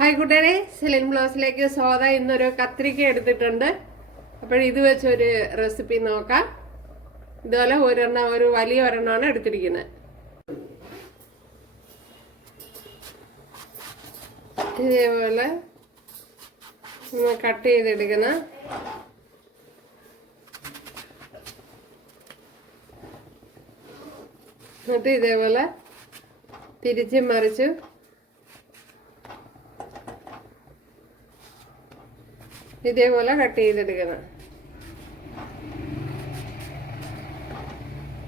Hi കൂട്ടുകാരെ, സെലിൻ ബ്ലോസിലേക്ക് സ്വാഗതം. ഇന്നൊരു കത്രിക്ക എടുത്തിട്ടുണ്ട്. അപ്പോൾ ഇത് വെച്ചൊരു റെസിപ്പി നോക്കാം. ഇതുപോലെ ഒരു വലിയ ഒരെണ്ണമാണ് എടുത്തിരിക്കുന്നത്. ഇതേപോലെ കട്ട് ചെയ്തെടുക്കണം. എന്നിട്ട് ഇതേപോലെ തിരിച്ച് മറിച്ച് ഇതേപോലെ കട്ട് ചെയ്തെടുക്കണം.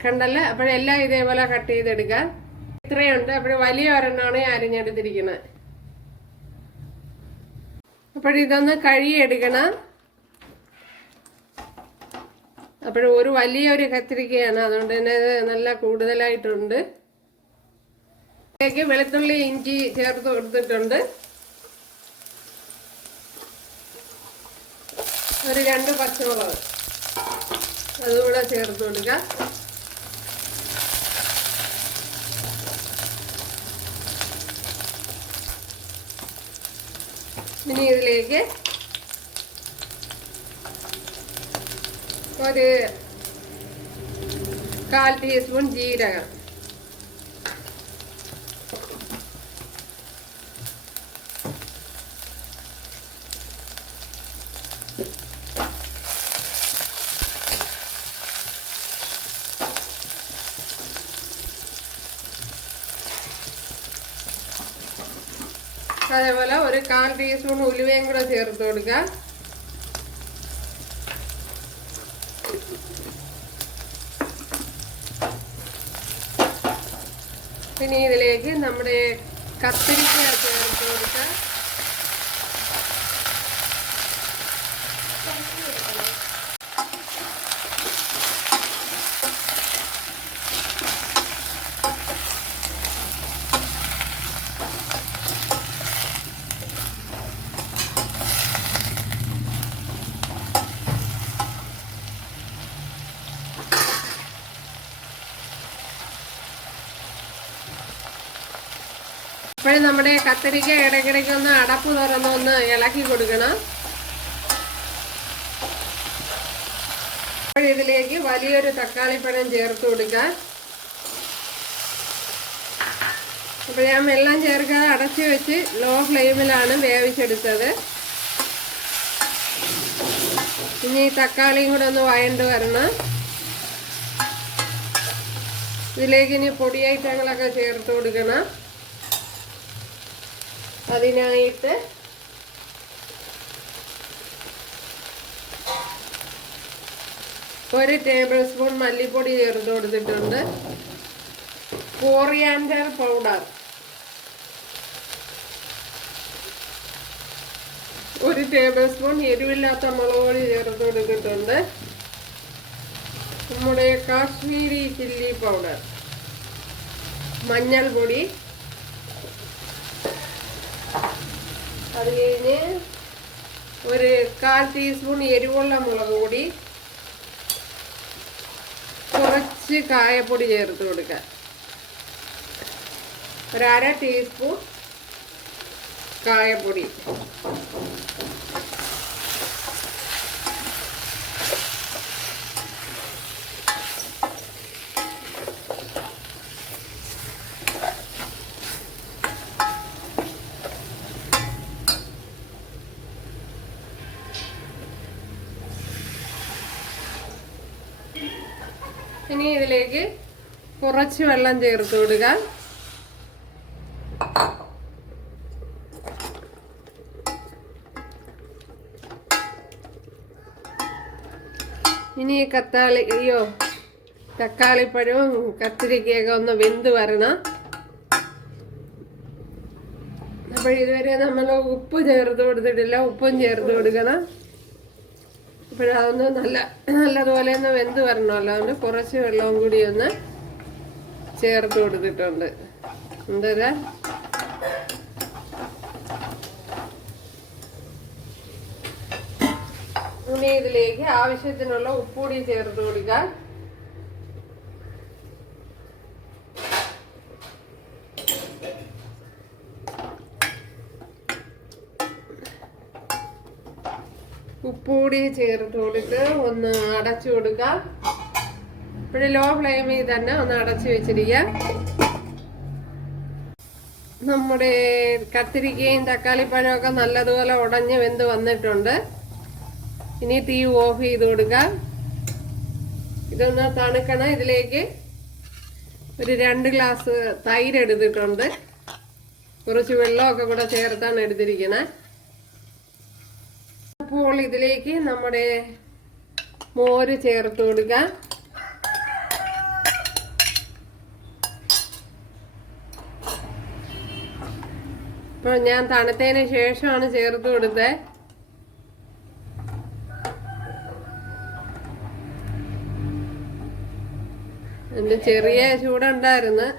കണ്ടല്ലേ? അപ്പോഴെല്ലാം ഇതേപോലെ കട്ട് ചെയ്തെടുക്കാം. ഇത്രയുണ്ട്. അപ്പോൾ വലിയ ഒരെണ്ണമാണ് അരിഞ്ഞെടുത്തിരിക്കുന്നത്. അപ്പോഴിതൊന്ന് കഴുകിയെടുക്കണം. ഒരു വലിയൊരു കത്തിരിക്കയാണ്, അതുകൊണ്ട് തന്നെ നല്ല കൂടുതലായിട്ടുണ്ട്. ഇതിലേക്ക് വെളുത്തുള്ളി ഇഞ്ചി ചേർത്ത് കൊടുത്തിട്ടുണ്ട്. ഒരു 2 പച്ചമുളക് അതുകൂടെ ചേർത്ത് കൊടുക്കുക. ഇനി ഇതിലേക്ക് ഒരു 1/4 ടീസ്പൂൺ ജീരകം, അതേപോലെ ഒരു 1/4 ടീസ്പൂൺ ഉലുവയും കൂടെ ചേർത്ത് കൊടുക്കുക. പിന്നെ ഇതിലേക്ക് നമ്മുടെ കത്തിരിക്ക ചേർത്ത് കൊടുക്കുക. അപ്പോഴും നമ്മുടെ കത്തിരിക്ക ഇടയ്ക്കിടയ്ക്കൊന്ന് അടപ്പ് തുറന്നൊന്ന് ഇളക്കി കൊടുക്കണം. അപ്പോഴിതിലേക്ക് വലിയൊരു തക്കാളിപ്പഴം ചേർത്ത് കൊടുക്കുക. അപ്പോൾ ഞാൻ വെള്ളം ചേർക്കാതെ അടച്ചു വെച്ച് ലോ ഫ്ലെയിമിലാണ് വേവിച്ചെടുത്തത്. ഇനി തക്കാളിയും കൂടെ ഒന്ന് വഴണ്ട് വരണം. ഇതിലേക്ക് ഇനി പൊടി ഐറ്റങ്ങളൊക്കെ ചേർത്ത് കൊടുക്കണം. അതിനായിട്ട് ഒരു ടേബിൾ സ്പൂൺ മല്ലിപ്പൊടി ചേർത്ത് കൊടുത്തിട്ടുണ്ട്. കോറിയാൻഡർ പൗഡർ ഒരു ടേബിൾ സ്പൂൺ, എരിവില്ലാത്ത മുളക് പൊടി ചേർത്ത് കൊടുത്തിട്ടുണ്ട്. നമ്മുടെ കാശ്മീരി ചില്ലി പൗഡർ, മഞ്ഞൾപ്പൊടി, അത് കഴിഞ്ഞ് ഒരു 1/4 ടീസ്പൂൺ എരിവുള്ള മുളക് പൊടി, കുറച്ച് കായപ്പൊടി ചേർത്ത് കൊടുക്കുക. ഒരു 1/2 ടീസ്പൂൺ കായപ്പൊടി. ഇനി ഇതിലേക്ക് കുറച്ച് വെള്ളം ചേർത്ത് കൊടുക്കുക. ഇനി തക്കാളിപ്പഴവും കത്തിരിക്കയൊക്കെ ഒന്ന് വെന്ത് വരണം. അപ്പോൾ ഇതുവരെ നമ്മൾ ഉപ്പ് ചേർത്ത് കൊടുത്തിട്ടില്ല. ഉപ്പും ചേർത്ത് കൊടുക്കണം. അപ്പോഴതൊന്ന് നല്ലതുപോലെ ഒന്ന് വെന്ത് വരണമല്ലോ. അതുകൊണ്ട് കുറച്ച് വെള്ളവും കൂടി ഒന്ന് ചേർത്ത് കൊടുത്തിട്ടുണ്ട്. എന്താ ഇനി ഇതിലേക്ക് ആവശ്യത്തിനുള്ള ഉപ്പുകൂടി ചേർത്ത് കൊടുക്കാം. ഉപ്പുകൂടി ചേർത്ത് കൊടുത്ത് ഒന്ന് അടച്ചു കൊടുക്കാം. ഇപ്പോഴും ലോ ഫ്ലെയിമിൽ തന്നെ ഒന്ന് അടച്ചു വെച്ചിരിക്കാം. നമ്മുടെ കത്തിരിക്കയും തക്കാളിപ്പഴമൊക്കെ നല്ലതുപോലെ ഉടഞ്ഞ് വെന്ത് വന്നിട്ടുണ്ട്. ഇനി തീ ഓഫ് ചെയ്ത് കൊടുക്കാം. ഇതൊന്ന് തണുക്കണം. ഇതിലേക്ക് ഒരു 2 ഗ്ലാസ് തൈര് എടുത്തിട്ടുണ്ട്. കുറച്ച് വെള്ളമൊക്കെ കൂടെ ചേർത്താണ് എടുത്തിരിക്കുന്നത്. അപ്പോൾ ഇതിലേക്ക് നമ്മുടെ മോര് ചേർത്ത് കൊടുക്കാം. ഇപ്പോൾ ഞാൻ തണുത്തതിന് ശേഷമാണ് ചേർത്ത് കൊടുത്തത്. എൻ്റെ ചെറിയ ചൂടുണ്ടായിരുന്നു.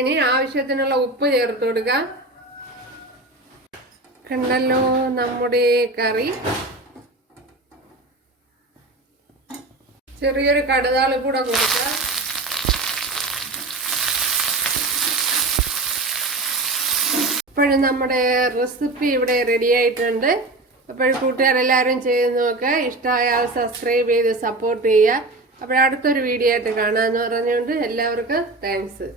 ഇനി ആവശ്യത്തിനുള്ള ഉപ്പ് ചേർത്ത് കൊടുക്കാം. കണ്ടല്ലോ നമ്മുടെ കറി. ചെറിയൊരു കടുതാളി കൂടെ കൊടുക്കാം. ഇപ്പോഴും നമ്മുടെ റെസിപ്പി ഇവിടെ റെഡി ആയിട്ടുണ്ട്. അപ്പോഴും കൂട്ടുകാരെല്ലാവരും ചെയ്ത് നോക്കുക. ഇഷ്ടമായാൽ സബ്സ്ക്രൈബ് ചെയ്ത് സപ്പോർട്ട് ചെയ്യുക. അപ്പോഴടുത്തൊരു വീഡിയോ ആയിട്ട് കാണാമെന്ന് പറഞ്ഞുകൊണ്ട് എല്ലാവർക്കും താങ്ക്സ്.